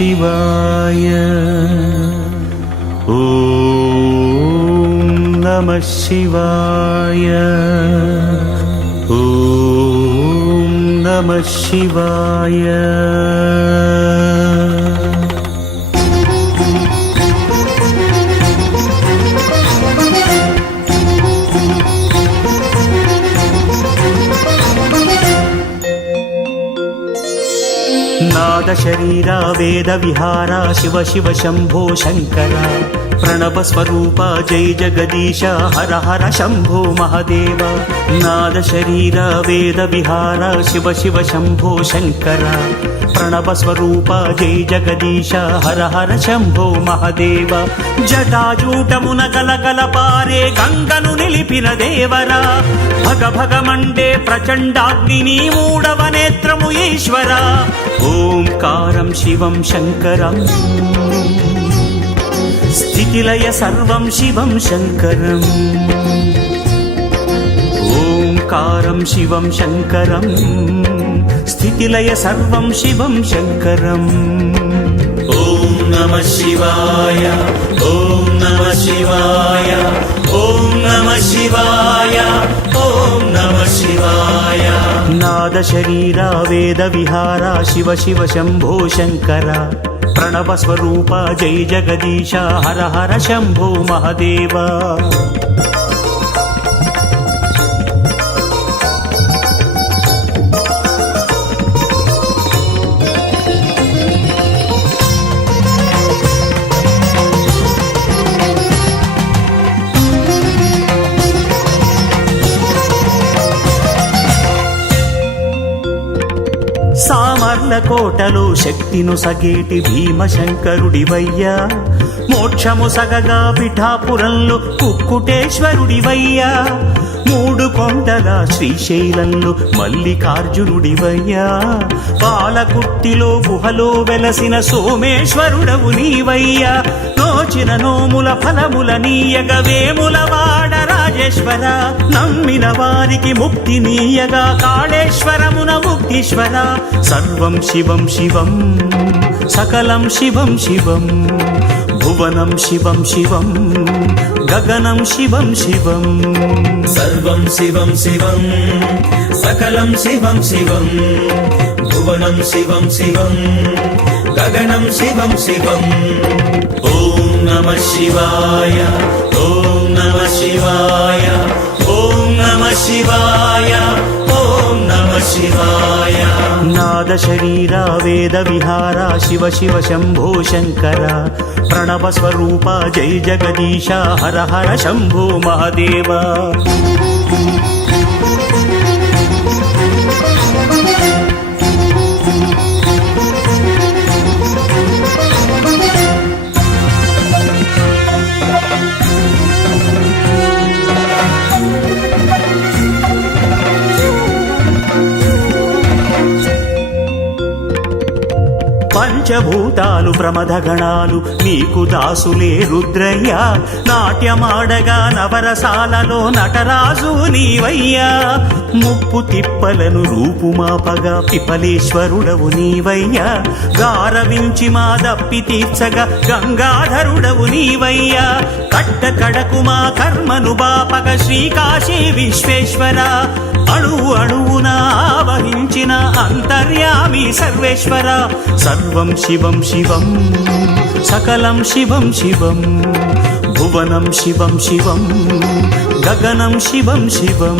శివాయ. ఓం నమః శివాయ. ఓం నమః శివాయ. నాద శరీరా వేద విహార శివ శివ శంభో శంకర. ప్రణవ స్వరూప జై జగదీశ హర హర శంభో మహదేవ. నాద శరీరా వేద విహార శివ శివ శంభో శంకర. ప్రణవ స్వరూప జై జగదీశ హర హర శంభో మహదేవ. జటాజూటమున గలగల పారే గంగను నిలిపిన దేవరా. భగ భగ మండే ప్రచండాగ్ని మూడవ నేత్రము ఈశ్వర. ఓంకారం శివం శంకరం స్థితిలయ సర్వం శివం శంకరం. ఓంకారం శివం శంకరం స్థితిలయ సర్వం శివం శంకరం. ఓం నమః శివాయ. ఓం నమః శివాయ. ఓం నమః శివాయ. ఓం నమః శివాయ. నాద శరీరా వేద విహార శివ శివ శంభో శంకర. ప్రణవ స్వరూప జై జగదీశ హర హర శంభో మహదేవ. సామర్ల కోటలో శక్తిను సగేటి భీమశంకరుడివయ్యా. మోక్షము సగగా పిఠాపురంలో కుక్కుటేశ్వరుడివయ్యా. మూడు కొండల శ్రీశైలంలో మల్లికార్జునుడివయ్యా. పాలకుట్టిలో గుహలో వెలసిన సోమేశ్వరుడవు నీవయ్యా. నోచిన నోముల ఫలముల నీయగ వేముల వాడ రాజేశ్వర. నమ్మిన వారికి ముక్తి నీయగా కాళేశ్వరమున ముక్తీశ్వర. సర్వం శివం శివం సకలం శివం శివం. భువనం శివం శివం గగనం శివం శివం. సర్వం శివం శివం సకలం శివం శివం. భువనం శివం శివం గగనం శివం శివం. ఓం నమః శివాయ. ఓం నమః శివాయ. ఓం నమః శివాయ. ఓం నమః శివాయ. నాద శరీరా వేద విహార శివ శివ శంభో శంకర. ప్రణవ స్వరూప జై జగదీశ హర హర శంభో మహదేవ. పంచభూతాలు ప్రమథగణాలు నీకు దాసులే రుద్రయ్య. నాట్యమాడగా నవరసాలలో నటరాజు నీవయ్యా. ముప్పు తిప్పలను రూపుమాపగా పిపలేశ్వరుడవు నీవయ్యా. గారవించి మా దప్పి తీర్చగా గంగాధరుడవు నీవయ్యా. కట్ట కడకు మా కర్మను బాపగ శ్రీకాశీ విశ్వేశ్వర. అణువు అణువున ఆవహించిన అంతర్యామి సర్వేశ్వర. సర్వం శివం శివం సకలం శివం శివం. భువనం శివం శివం గగనం శివం శివం.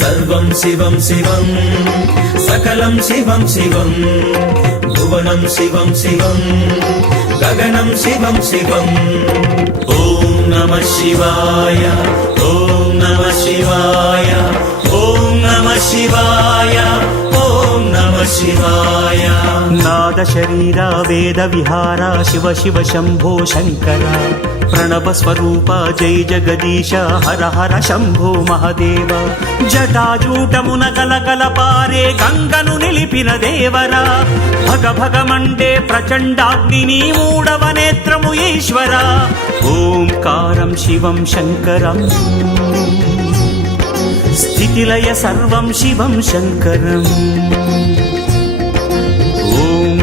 సర్వం శివం శివం సకలం శివం శివం. భువనం శివం శివం గగనం శివం శివం. ఓం నమః శివాయ. ఓం నమః శివాయ. ఓం నమః శివాయ. ఓం నమః శివాయ. నాద శరీరా వేద విహార శివ శివ శంభో శంకర. ప్రణవ స్వరూప జై జగదీశ హర హర శంభో మహదేవ. జటాజూటమున గలగల పారే గంగను నిలిపిన దేవరా. భగ భగ మండే ప్రచండాగ్ని మూడవ నేత్రము ఈశ్వర. ఓంకారం శివం శంకరం స్థితిలయ సర్వం శివం శంకరం.